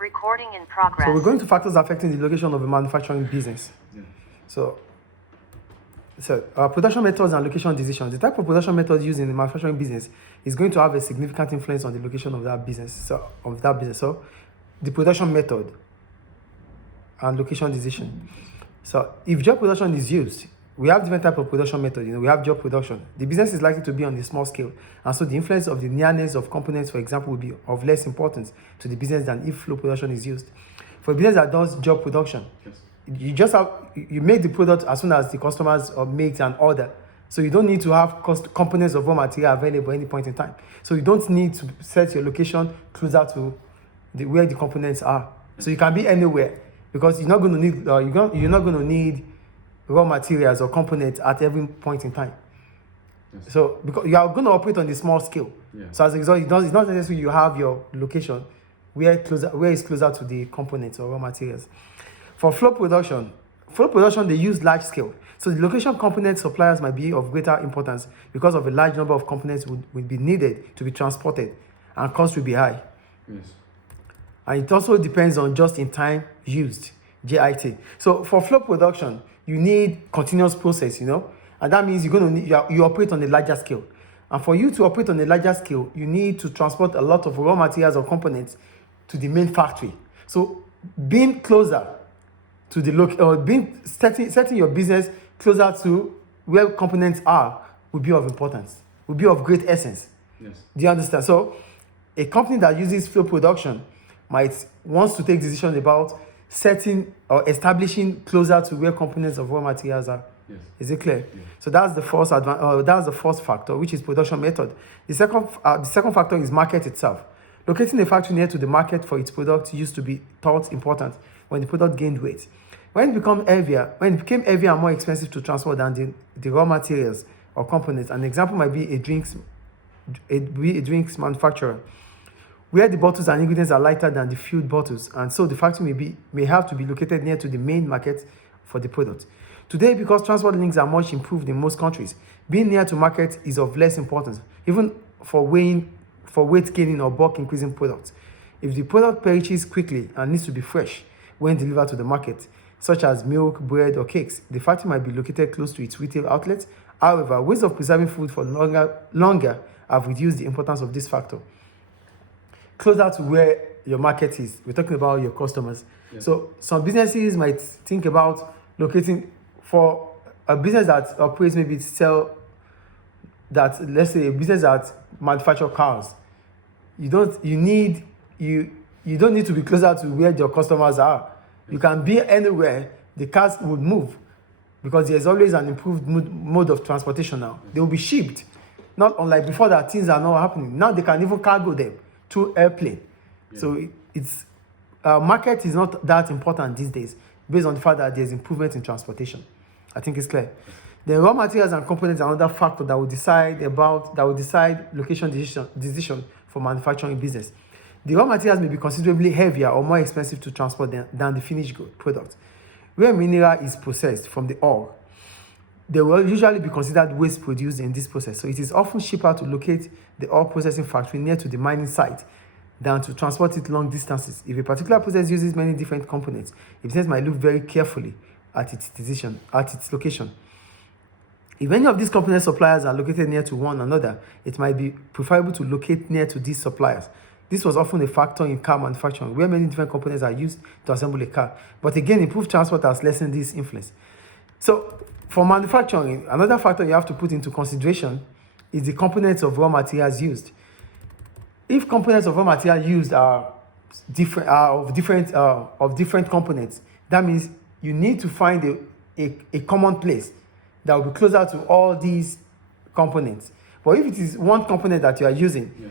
Recording in So progress. we're going to factors affecting the location of a manufacturing business. Yeah. So production methods and location decisions. The type of production method used in the manufacturing business is going to have a significant influence on the location of that business. So the production method and location decision. So if job production is used, we have different type of production method. We have job production. The business is likely to be on a small scale, and so the influence of the nearness of components, for example, will be of less importance to the business than if flow production is used. For a business that does job production, Yes. you make the product as soon as the customers make an order. So you don't need to have components of raw material available at any point in time. So you don't need to set your location closer to where the components are. So you can be anywhere, because you're not going to need you're not going to need raw materials or components at every point in time. Yes. So because you are going to operate on the small scale. Yeah. So as a result, it's not necessary you have your location where is closer to the components or raw materials. For flow production, they use large scale. So the location component suppliers might be of greater importance because of a large number of components would be needed to be transported, and cost will be high. Yes. And it also depends on just-in-time used, JIT. So for flow production, you need continuous process, and that means you operate on a larger scale. And for you to operate on a larger scale, you need to transport a lot of raw materials or components to the main factory. So being closer to the setting your business closer to where components are will be of importance, will be of great essence. Yes. Do you understand? So a company that uses flow production wants to take decisions about setting or establishing closer to where components of raw materials are. Yes. Is it clear? Yeah. So that's the first factor, which is production method. The second factor is market itself. Locating a factory near to the market for its product used to be thought important when the product gained weight. When it became heavier and more expensive to transport than the raw materials or components, an example might be a drinks manufacturer, where the bottles and ingredients are lighter than the filled bottles, and so the factory may have to be located near to the main market for the product. Today, because transport links are much improved in most countries, being near to market is of less importance, even for weight gaining or bulk increasing products. If the product perishes quickly and needs to be fresh when delivered to the market, such as milk, bread, or cakes, the factory might be located close to its retail outlets. However, ways of preserving food for longer have reduced the importance of this factor. Closer to where your market is, we're talking about your customers. Yeah. So some businesses might think about locating for a business that operates, let's say a business that manufactures cars. You don't need to be closer to where your customers are. You can be anywhere, the cars would move, because there's always an improved mode of transportation now. They will be shipped. Not unlike before that, things are not happening. Now they can even cargo them through airplane. Yeah. So it's market is not that important these days, based on the fact that there's improvement in transportation. I think it's clear. The raw materials and components are another factor that will decide location decision for manufacturing business. The raw materials may be considerably heavier or more expensive to transport than the finished product. Where mineral is processed from the ore, they will usually be considered waste produced in this process. So it is often cheaper to locate the ore processing factory near to the mining site than to transport it long distances. If a particular process uses many different components, a business might look very carefully at its location. If any of these component suppliers are located near to one another, it might be preferable to locate near to these suppliers. This was often a factor in car manufacturing, where many different components are used to assemble a car. But again, improved transport has lessened this influence. So for manufacturing, another factor you have to put into consideration is the components of raw materials used. If components of raw material used are of different components, that means you need to find a common place that will be closer to all these components. But if it is one component that you are using,